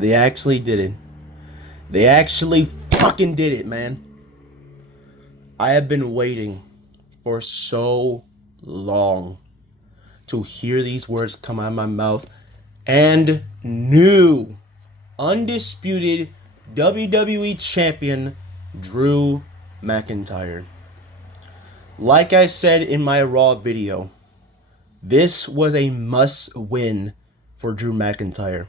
They actually did it. They actually fucking did it, man. I have been waiting for so long to hear these words come out of my mouth. And new, undisputed WWE Champion Drew McIntyre. Like I said in my Raw video, this was a must-win for Drew McIntyre.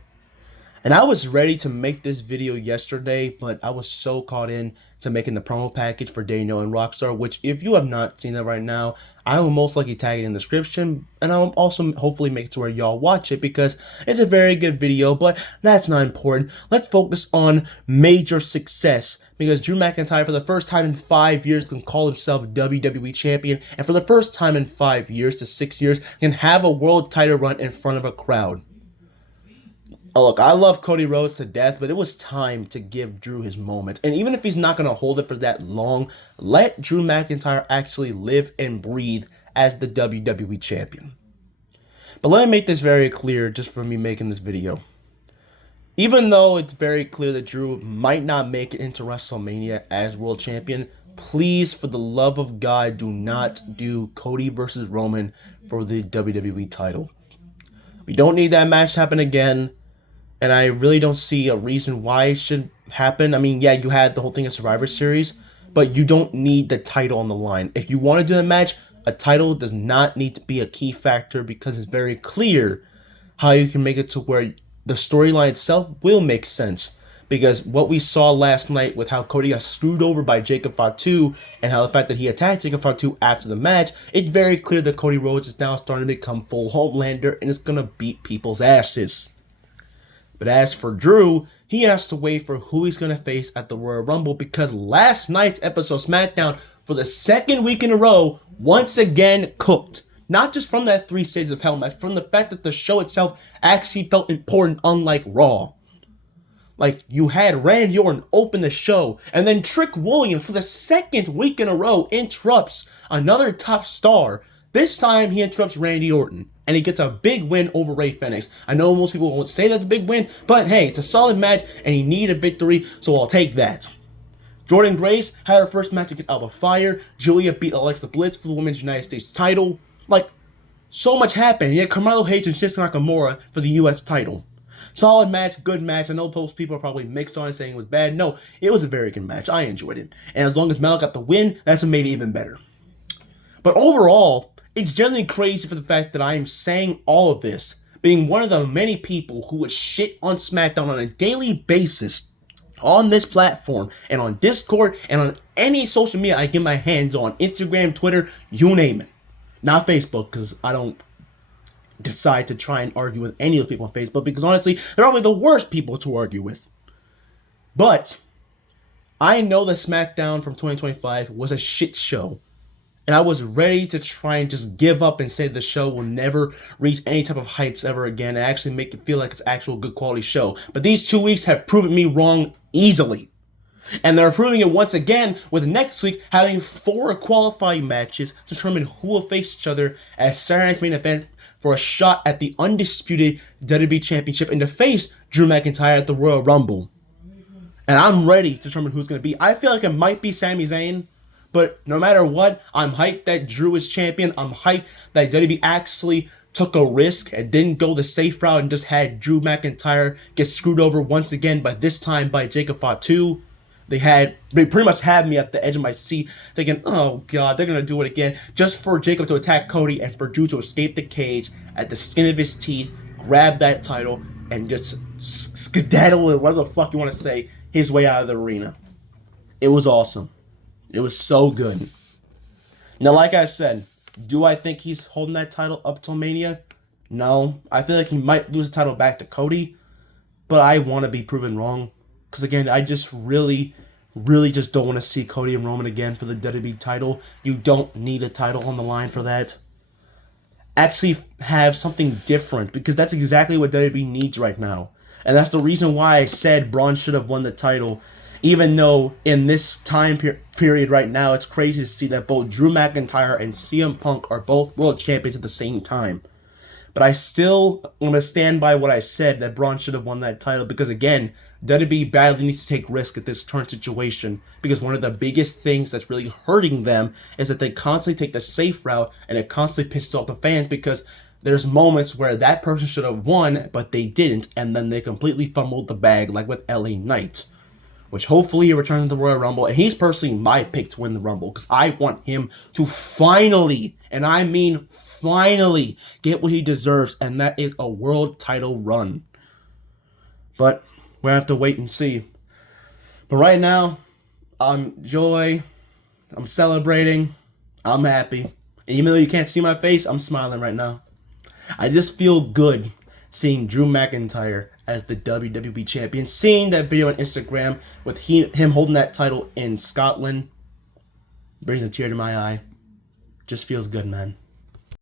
And I was ready to make this video yesterday, but I was so caught in to making the promo package for Daniel and Rockstar, which if you have not seen that right now, I will most likely tag it in the description, and I'll also hopefully make it to where y'all watch it because it's a very good video, but that's not important. Let's focus on major success because Drew McIntyre for the first time in 5 years can call himself WWE Champion, and for the first time in 5 years to 6 years can have a world title run in front of a crowd. Oh, look, I love Cody Rhodes to death, but it was time to give Drew his moment. And even if he's not going to hold it for that long, let Drew McIntyre actually live and breathe as the WWE Champion. But let me make this very clear just for me making this video. Even though it's very clear that Drew might not make it into WrestleMania as World Champion, please, for the love of God, do not do Cody versus Roman for the WWE title. We don't need that match to happen again. And I really don't see a reason why it should happen. I mean, yeah, you had the whole thing of Survivor Series, but you don't need the title on the line. If you want to do the match, a title does not need to be a key factor because it's very clear how you can make it to where the storyline itself will make sense. Because what we saw last night with how Cody got screwed over by Jacob Fatu and how the fact that he attacked Jacob Fatu after the match, it's very clear that Cody Rhodes is now starting to become full Homelander and is going to beat people's asses. But as for Drew, he has to wait for who he's going to face at the Royal Rumble because last night's episode SmackDown for the second week in a row once again cooked. Not just from that 3 Stages of Hell match, from the fact that the show itself actually felt important unlike Raw. Like, you had Randy Orton open the show, and then Trick Williams for the second week in a row interrupts another top star. This time he interrupts Randy Orton. And he gets a big win over Rey Fenix. I know most people won't say that's a big win, but hey, it's a solid match, and he needed a victory, so I'll take that. Jordan Grace had her first match against Alba Fire. Julia beat Alexa Bliss for the Women's United States title. Like, so much happened. Yet Carmelo Hayes and Shinsuke Nakamura for the U.S. title. Solid match, good match. I know most people are probably mixed on it saying it was bad. No, it was a very good match. I enjoyed it. And as long as Melo got the win, that's what made it even better. But overall, it's generally crazy for the fact that I am saying all of this, being one of the many people who would shit on SmackDown on a daily basis on this platform and on Discord and on any social media I get my hands on, Instagram, Twitter, you name it. Not Facebook, because I don't decide to try and argue with any of those people on Facebook, because honestly, they're probably the worst people to argue with. But I know that SmackDown from 2025 was a shit show. And I was ready to try and just give up and say the show will never reach any type of heights ever again and actually make it feel like it's actual good quality show. But these 2 weeks have proven me wrong easily. And they're proving it once again with next week having 4 qualifying matches to determine who will face each other as Saturday night's main event for a shot at the undisputed WWE Championship and to face Drew McIntyre at the Royal Rumble. And I'm ready to determine who's going to be. I feel like it might be Sami Zayn. But no matter what, I'm hyped that Drew is champion. I'm hyped that WWE actually took a risk and didn't go the safe route and just had Drew McIntyre get screwed over once again, but this time by Jacob Fatu. They pretty much had me at the edge of my seat thinking, oh God, they're going to do it again. Just for Jacob to attack Cody and for Drew to escape the cage at the skin of his teeth, grab that title, and just skedaddle, or whatever the fuck you want to say, his way out of the arena. It was awesome. It was so good. Now, like I said, do I think he's holding that title up till Mania? No. I feel like he might lose the title back to Cody, but I want to be proven wrong. Because again, I just really just don't want to see Cody and Roman again for the WWE title. You don't need a title on the line for that. Actually have something different, because that's exactly what WWE needs right now. And that's the reason why I said Braun should have won the title. Even though in this time period right now, it's crazy to see that both Drew McIntyre and CM Punk are both world champions at the same time. But I still am going to stand by what I said, that Braun should have won that title, because again, WWE badly needs to take risk at this current situation, because one of the biggest things that's really hurting them is that they constantly take the safe route, and it constantly pisses off the fans, because there's moments where that person should have won, but they didn't, and then they completely fumbled the bag, like with LA Knight, which hopefully he returns to the Royal Rumble. And he's personally my pick to win the Rumble, because I want him to finally, and I mean finally, get what he deserves, and that is a world title run. But we'll have to wait and see. But right now, I'm joy, I'm celebrating, I'm happy. And even though you can't see my face, I'm smiling right now. I just feel good seeing Drew McIntyre as the WWE Champion. Seeing that video on Instagram with him holding that title in Scotland brings a tear to my eye. Just feels good, man.